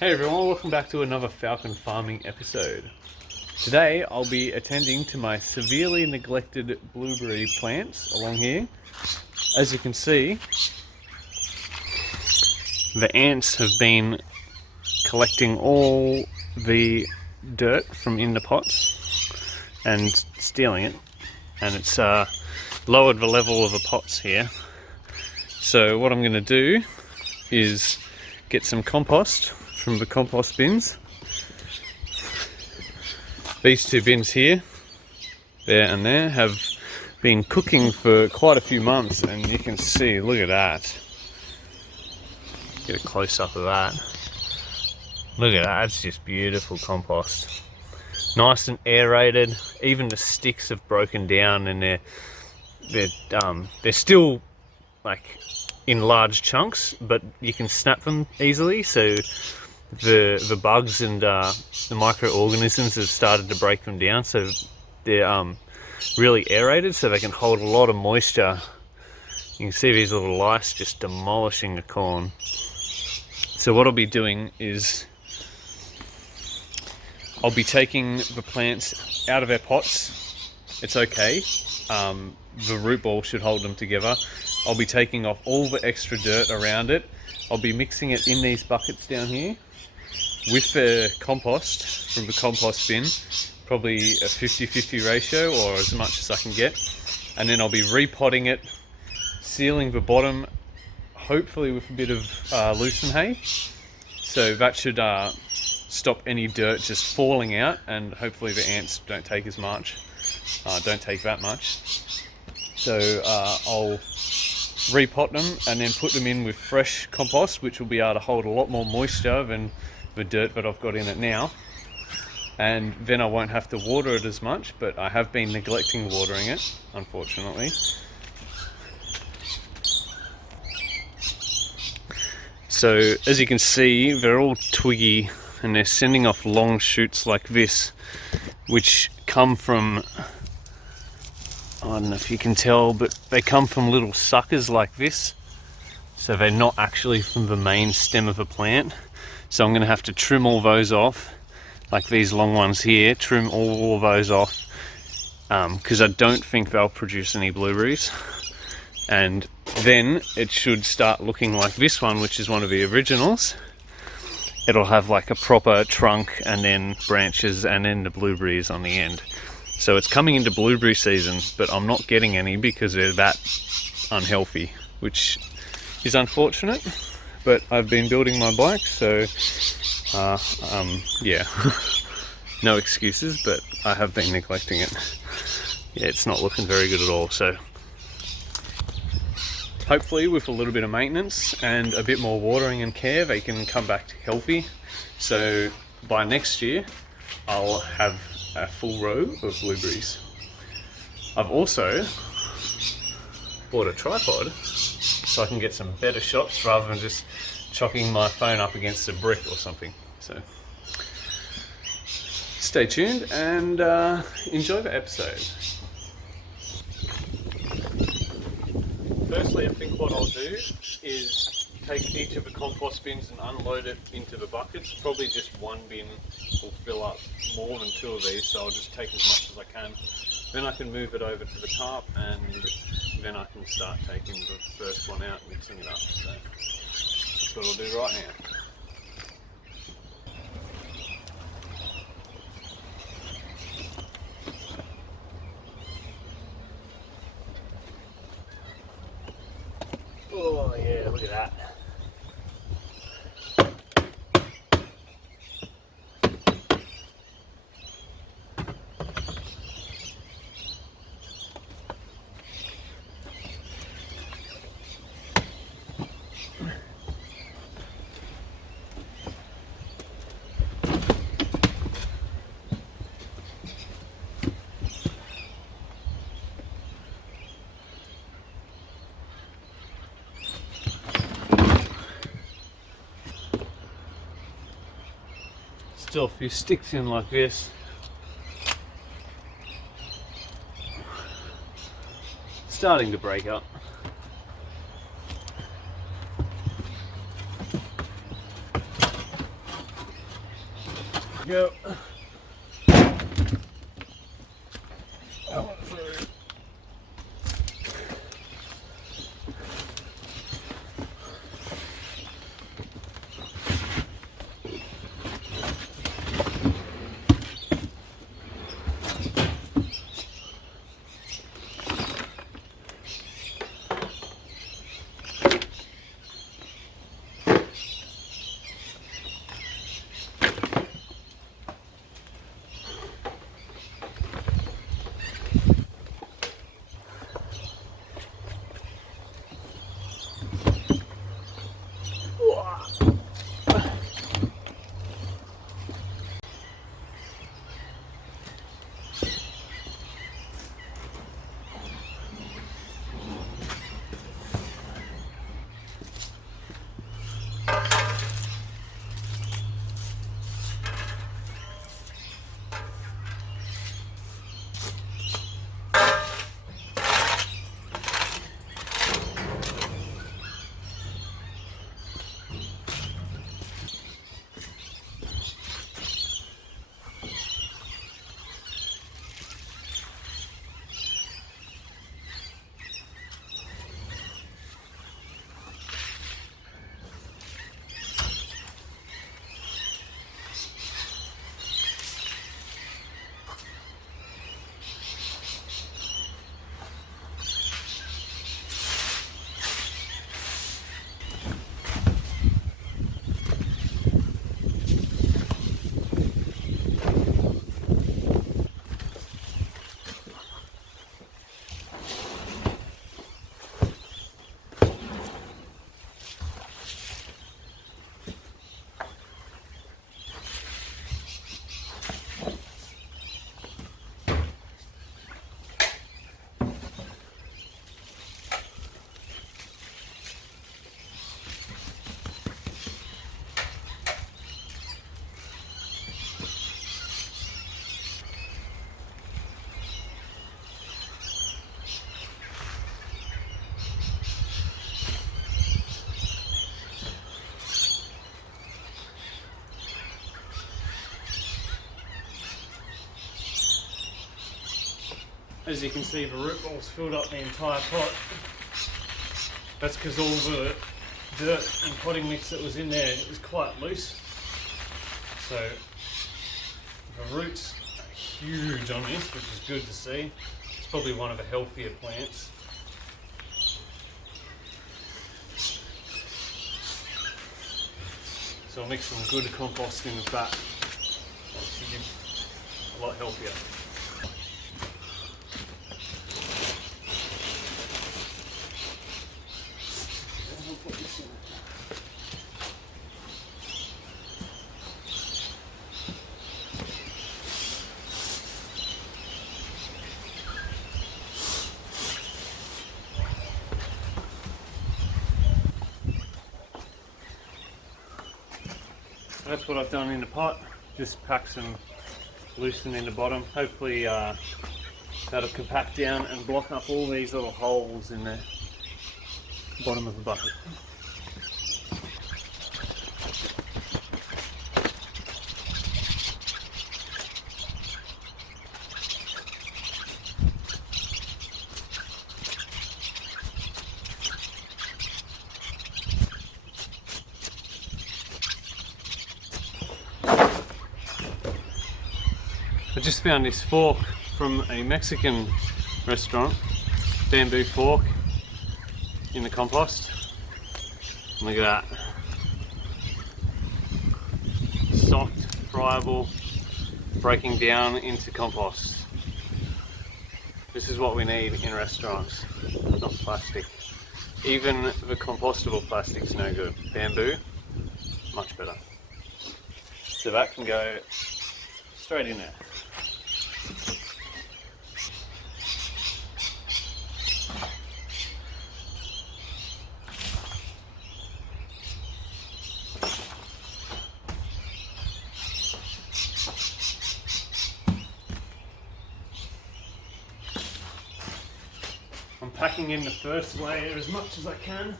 Hey everyone, welcome back to another falcon farming episode. Today I'll be attending to my severely neglected blueberry plants along here. As you can see, the ants have been collecting all the dirt from in the pots and stealing it, and it's lowered the level of the pots here. So what I'm going to do is get some compost from the compost bins. These two bins here, there and there, have been cooking for quite a few months, and you can see, look at that. Get a close up of that. Look at that, it's just beautiful compost. Nice and aerated. Even the sticks have broken down, and they're still like in large chunks, but you can snap them easily. So the bugs and the microorganisms have started to break them down, so they're really aerated, so they can hold a lot of moisture. You can see these little lice just demolishing the corn. So what I'll be doing is I'll be taking the plants out of their pots. It's okay, the root ball should hold them together. I'll be taking off all the extra dirt around it. I'll be mixing it in these buckets down here with the compost from the compost bin, probably a 50-50 ratio, or as much as I can get. And then I'll be repotting it, sealing the bottom, hopefully with a bit of lucerne hay. So that should stop any dirt just falling out, and hopefully the ants don't take as much, don't take that much. So I'll repot them and then put them in with fresh compost, which will be able to hold a lot more moisture than the dirt that I've got in it now, and then I won't have to water it as much, but I have been neglecting watering it, unfortunately. So as you can see, they're all twiggy and they're sending off long shoots like this, which come from, I don't know if you can tell, but they come from little suckers like this. So they're not actually from the main stem of a plant. So I'm going to have to trim all those off, like these long ones here, trim all of those off, because I don't think they'll produce any blueberries. And then it should start looking like this one, which is one of the originals. It'll have like a proper trunk and then branches and then the blueberries on the end. So it's coming into blueberry season, but I'm not getting any because they're that unhealthy, which is unfortunate. But I've been building my bike, so yeah, no excuses, but I have been neglecting it. Yeah, it's not looking very good at all. So hopefully with a little bit of maintenance and a bit more watering and care, they can come back healthy. So by next year, I'll have a full row of blueberries. I've also bought a tripod so I can get some better shots rather than just chocking my phone up against a brick or something. So stay tuned and enjoy the episode. Firstly, I think what I'll do is take each of the compost bins and unload it into the buckets. Probably just one bin will fill up more than two of these, so I'll just take as much as I can. Then I can move it over to the tarp, and then I can start taking the first one out and mixing it up. So that's what I'll do right now. Oh yeah, look at that. Still a few sticks in like this. Starting to break up. Go. As you can see, the root ball's filled up the entire pot. That's because all the dirt and potting mix that was in there is quite loose. So the roots are huge on this, which is good to see. It's probably one of the healthier plants. So I'll mix some good compost in with that. That should be a lot healthier. That's what I've done in the pot, just pack some loosen in the bottom. Hopefully that'll compact down and block up all these little holes in the bottom of the bucket. I just found this fork from a Mexican restaurant, bamboo fork in the compost. Look at that. Soft, friable, breaking down into compost. This is what we need in restaurants, not plastic. Even the compostable plastic's no good. Bamboo, much better. So that can go straight in there. I'm packing in the first layer as much as I can,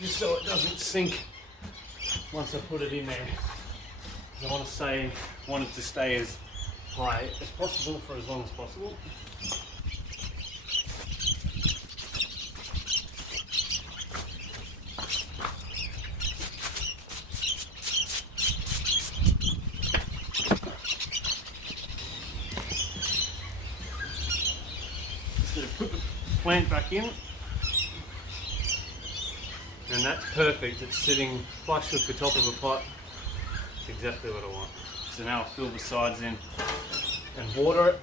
just so it doesn't sink once I put it in there. I want it to stay as high as possible for as long as possible. So put the plant back in, and that's perfect. It's sitting flush with the top of a pot. It's exactly what I want. So now I'll fill the sides in and water it.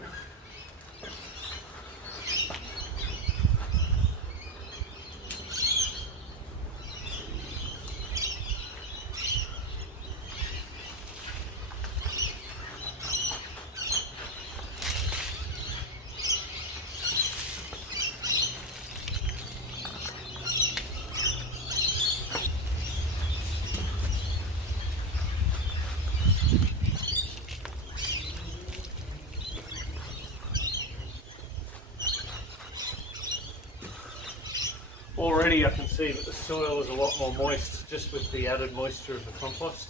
Already I can see that the soil is a lot more moist just with the added moisture of the compost,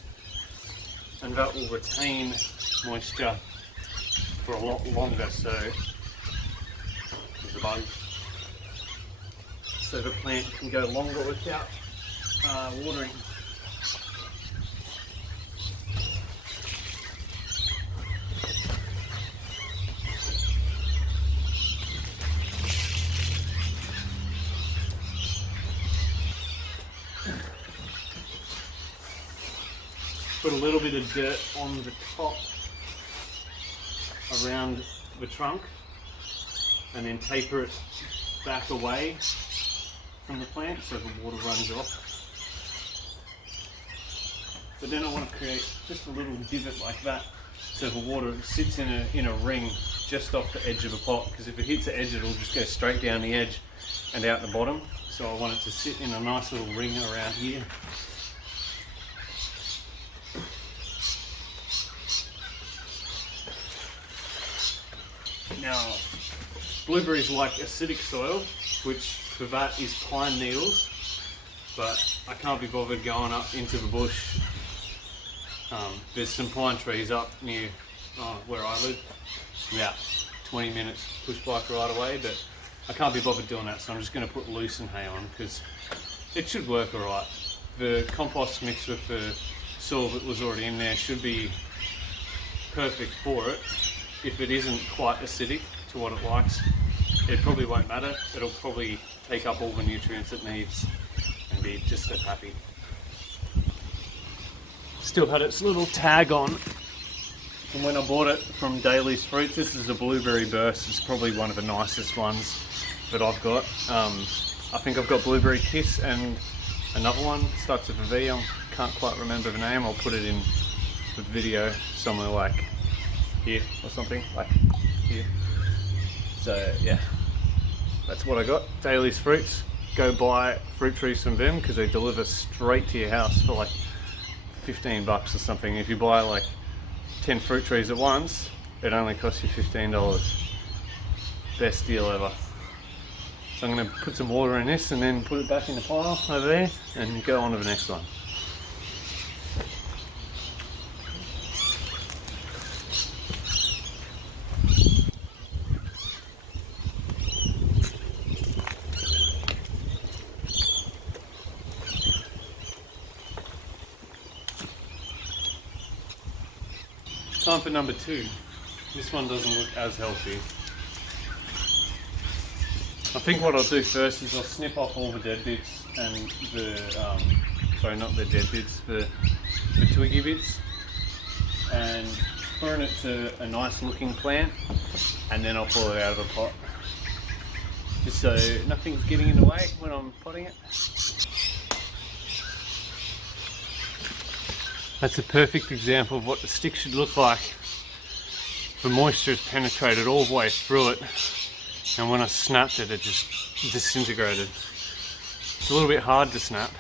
and that will retain moisture for a lot longer, so there's a bug. So the plant can go longer without watering. Put a little bit of dirt on the top around the trunk, and then taper it back away from the plant so the water runs off. But then I want to create just a little divot like that so the water sits in a ring just off the edge of the pot, because if it hits the edge it'll just go straight down the edge and out the bottom. So I want it to sit in a nice little ring around here. Now, blueberries like acidic soil, which for that is pine needles, but I can't be bothered going up into the bush. There's some pine trees up near where I live, about 20 minutes push bike ride away, but I can't be bothered doing that, so I'm just going to put lucerne hay on because it should work alright. The compost mixed with the soil that was already in there should be perfect for it. If it isn't quite acidic to what it likes, it probably won't matter. It'll probably take up all the nutrients it needs and be just as happy. Still had its little tag on from when I bought it from Daly's Fruits. This is a blueberry burst. It's probably one of the nicest ones that I've got. I think I've got blueberry kiss and another one, starts with a V. I can't quite remember the name. I'll put it in the video somewhere like here or something, like here. So yeah, that's what I got. Daly's Fruits. Go buy fruit trees from them because they deliver straight to your house for like 15 bucks or something. If you buy like 10 fruit trees at once, it only costs you $15. Best deal ever. So I'm going to put some water in this and then put it back in the pile over there and go on to the next one. Time for number 2. This one doesn't look as healthy. I think what I'll do first is I'll snip off all the dead bits and the, sorry, not the dead bits, the twiggy bits, and prune it to a nice looking plant, and then I'll pull it out of the pot. Just so nothing's getting in the way when I'm potting it. That's a perfect example of what the stick should look like. The moisture has penetrated all the way through it, and when I snapped it, it just disintegrated. It's a little bit hard to snap,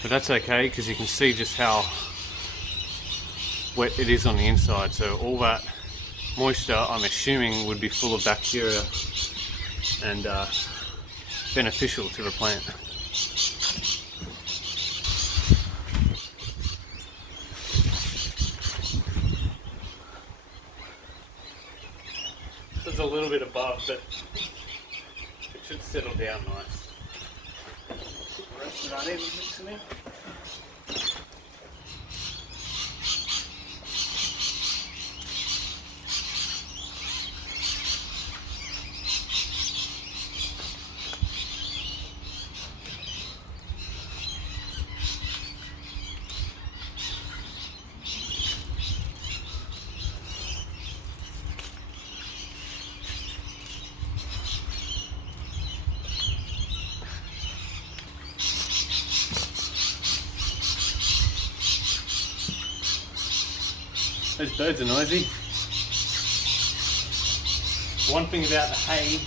but that's okay because you can see just how wet it is on the inside. So all that moisture, I'm assuming, would be full of bacteria and beneficial to the plant. a little bit above, but it should settle down nice. Put the rest of that in, mix it in. Those birds are noisy. One thing about the hay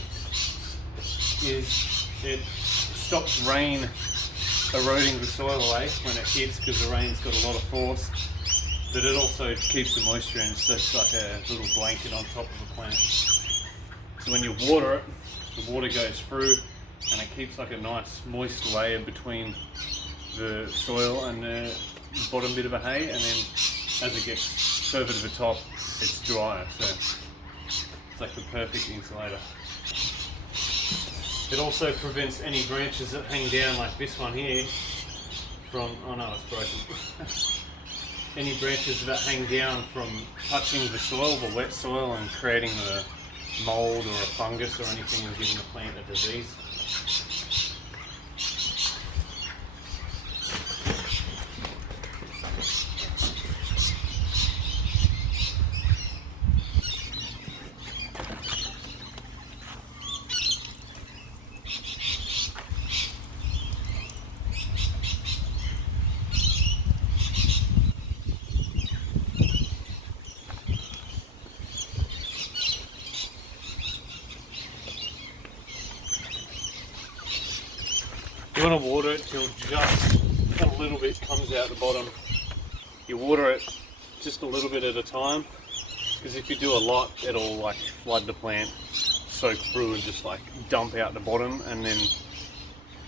is it stops rain eroding the soil away when it hits, because the rain's got a lot of force, but it also keeps the moisture in. It's just like a little blanket on top of the plant. So when you water it, the water goes through and it keeps like a nice moist layer between the soil and the bottom bit of a hay, and then as it gets further to the top, it's drier, so it's like the perfect insulator. It also prevents any branches that hang down, like this one here, from, oh no, it's broken. Any branches that hang down from touching the soil, the wet soil, and creating a mold or a fungus or anything, and giving the plant a disease. You want to water it till just a little bit comes out the bottom. You water it just a little bit at a time, because if you do a lot, it'll like flood the plant, soak through and just like dump out the bottom, and then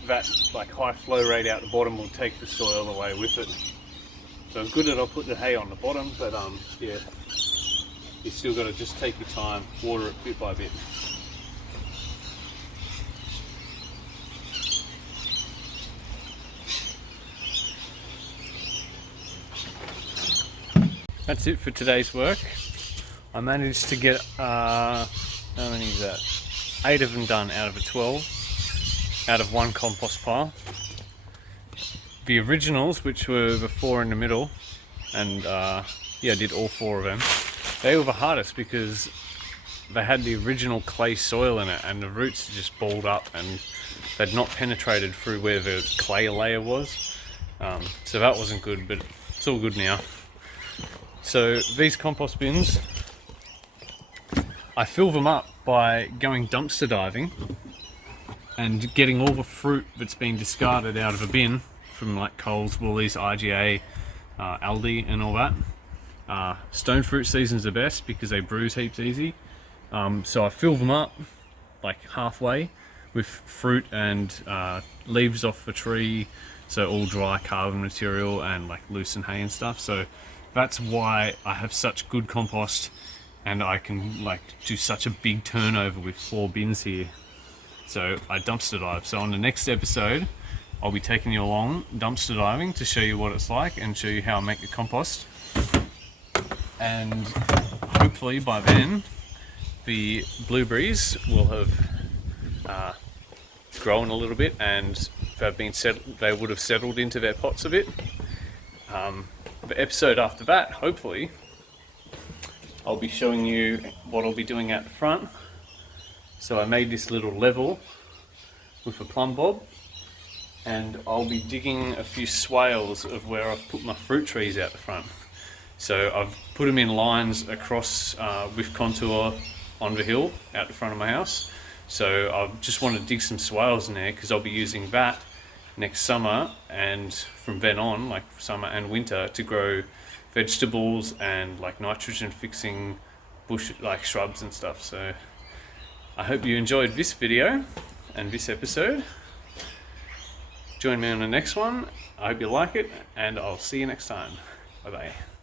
that like high flow rate out the bottom will take the soil away with it. So it's good that I'll put the hay on the bottom, but yeah, you still got to just take your time, water it bit by bit. That's it for today's work. I managed to get, how many is that? 8 of them done out of a 12, out of one compost pile. The originals, which were the 4 in the middle, and yeah, I did all 4 of them. They were the hardest because they had the original clay soil in it, and the roots just balled up and they'd not penetrated through where the clay layer was. So that wasn't good, but it's all good now. So these compost bins, I fill them up by going dumpster diving and getting all the fruit that's been discarded out of a bin from like Coles, Woolies, IGA, Aldi and all that. Stone fruit season's the best because they bruise heaps easy. So I fill them up like halfway with fruit and leaves off the tree, so all dry carbon material and like loosen hay and stuff. So that's why I have such good compost, and I can like do such a big turnover with 4 bins here. So I dumpster dive. So on the next episode, I'll be taking you along dumpster diving to show you what it's like and show you how I make the compost. And hopefully by then, the blueberries will have grown a little bit, and they would have settled into their pots a bit. The episode after that, hopefully, I'll be showing you what I'll be doing out the front. So I made this little level with a plumb bob, and I'll be digging a few swales of where I've put my fruit trees out the front. So I've put them in lines across with contour on the hill out the front of my house. So I just want to dig some swales in there because I'll be using that next summer and from then on, like summer and winter, to grow vegetables and like nitrogen fixing bush like shrubs and stuff. So I hope you enjoyed this video and this episode. Join me on the next one. I hope you like it, and I'll see you next time. Bye bye.